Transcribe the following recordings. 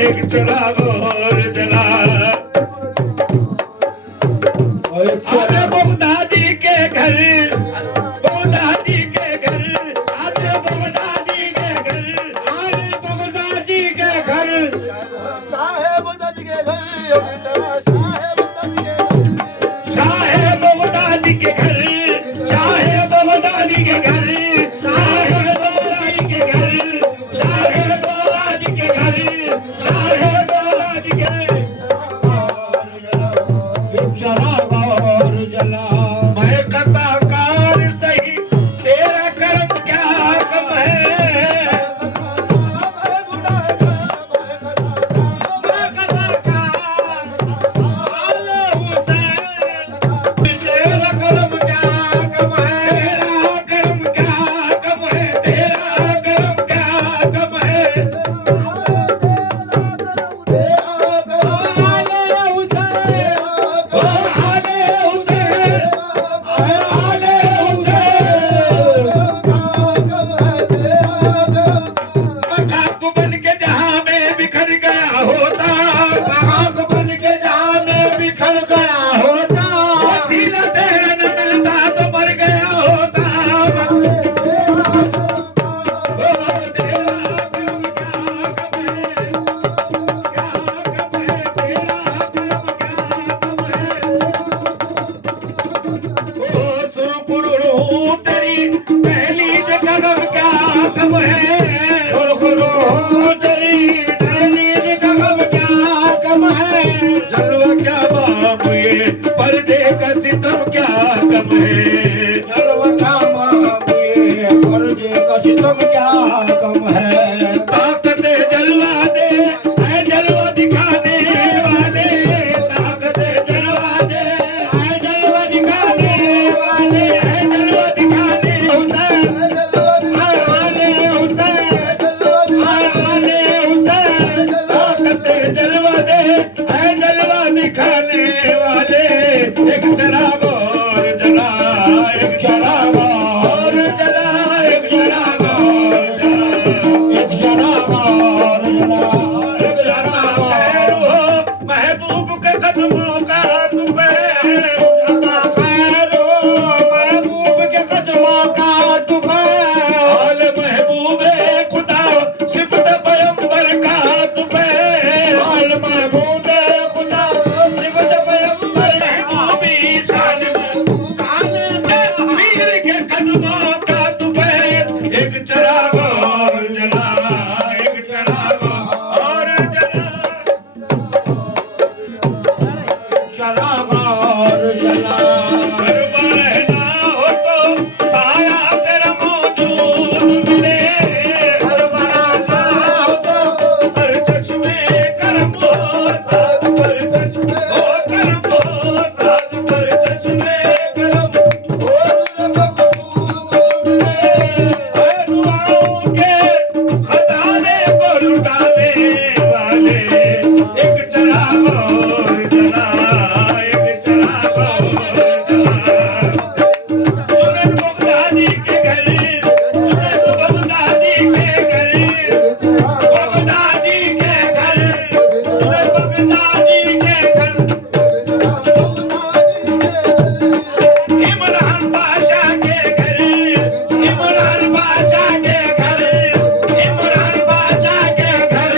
एक चिराग और जला। आले बगदादी के घर, बगदादी के घर, आले बगदादी के घर, आले बगदादी के घर, साहेब बगदादी के घर, साहेब बगदादी के घर, साहेब बगदादी के घर, साहेब बगदादी के घर, साहेब बगदादी के घर, साहेब बगदादी के घर, साहेब बगदादी के चिराग और जला। मैं कथाकार सही, तेरा कर्म क्या कम है। मैं कथाकार, आले हुसैन, तेरा कर्म क्या कम है, तेरा कर्म क्या कम है, तेरा कर्म क्या कम है। आले हुसैन, ओ आले हुसैन, आले हुसैन। डाकू बन के जहां में बिखर गया होता, डाकू बन के जहां में बिखर गया होता, वसीला तेरा न मिलता तो मर गया होता। ओ तेरा कर्म क्या कम है, क्या कम है, तेरा कर्म क्या कम है। ओ सुरपुरु तेरी पहली जगह क्या कम है, सुरपुरु तेरी पहली जगह क्या कम है। जलवा क्या बाबू ये पर्दे का सितम क्या कम है, जलवा क्या बाबू ये पर्दे का सितम क्या कम है। ताकत जलवा दे, है जलवा दिखाने वाले, ताकत जलवा दे, है जलवा दिखाने वाले, है जलवा दिखाने हुसैन, आले हुसैन, आले हुसैन। ताकत जलवा दे, है जलवा दिखाने वाले। एक चिराग और जला, एक चिराग और जला, एक चिराग और जला, एक चिराग और जला, एक चिराग खैर हो महबूब के कदमों का दुपहर, खैर हो महबूब के कदमों का दुपहर। हाल महबूबे खुदा सिफत पैगंबर का दुपहर, हाल महबूबे खुदा सिफत पैगंबर महबूबी सालिम, सालिम वीर के कदमों का दुपहर। एक चिराग और जला, एक चिराग और जला, चिराग और जला। सरवर रहना हो तो साया तेरा मौजूद मिले, सरवर रहना हो तो सर चश्मे करम हो, साथ पर चश्मे हो करम हो, साथ पर चश्मे करम हो, तुझे मकसूद मिले। है दुआओं के खजाने को लुटाने वाले। एक चिराग और जला, एक चिराग और जला। जुनैद बगदादी के घर, जुनैद बगदादी के घर, बगदादी के घर, जुनैद बगदादी के घर। इमरान बादशाह के घर, इमरान बादशाह के घर, इमरान बादशाह के घर,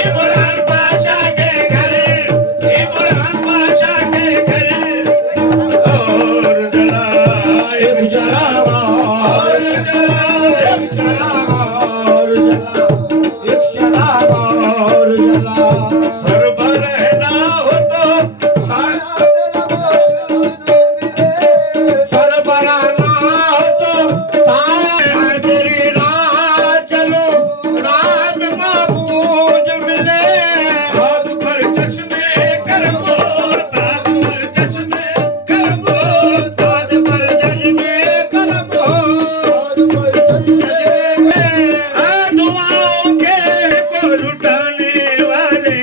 इमरान बादशाह के घर, इमरान बादशाह के घर। और जला, एक चिराग और जला, एक चिराग और जला, एक चिराग और जला। सरवर रहना हो तो सरबराना हो तो साया तेरी राह चलो, राह में महबूब मिले। साथ पर चश्मे करम हो, साथ पर चश्मे करम हो, साथ पर चश्मे करम हो, साथ पर चश्मे दुआओं के को लुटाने वाले।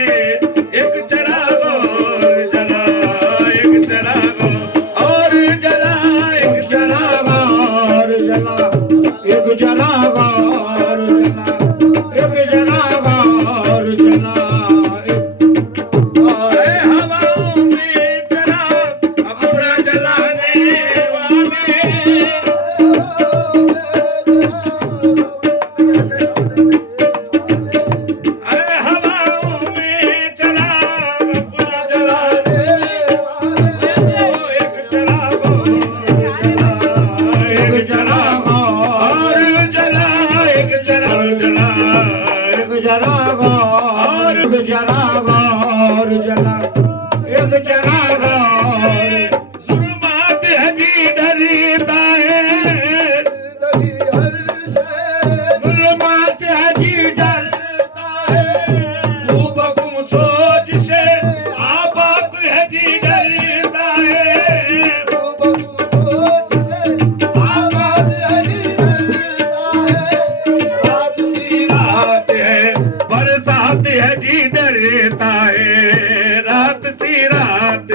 रहता है रात सी रात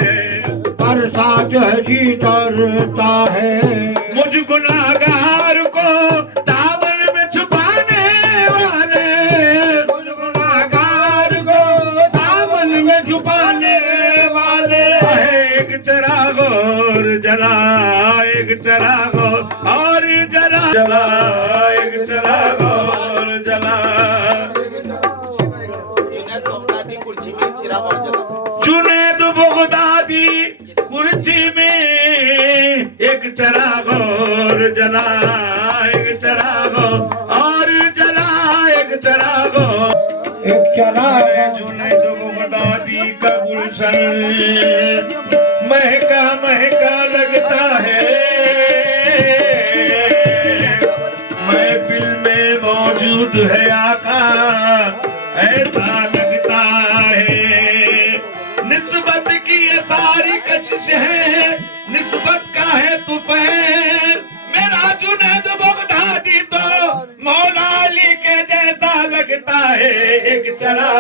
तरसा जी तरता है मुझ गुनाहगार को दामन में छुपाने वाले मुझ गुनाहगार को दामन में छुपाने वाले एक चराग और जला एक चराग और जला जला एक चराग और जला जुनैद बगदादी कुर्सी में एक चराग और जला एक चराग और जला एक चराग एक चला जुनैद बगदादी का गुलशन महका महका लगता है महफिल में मौजूद है आका ऐसा लगता है निस्बत की ये सारी कशिश है निस्बत का है तुफैल मेरा जुनैद बगदादी तो मौला अली के जैसा लगता है एक चरा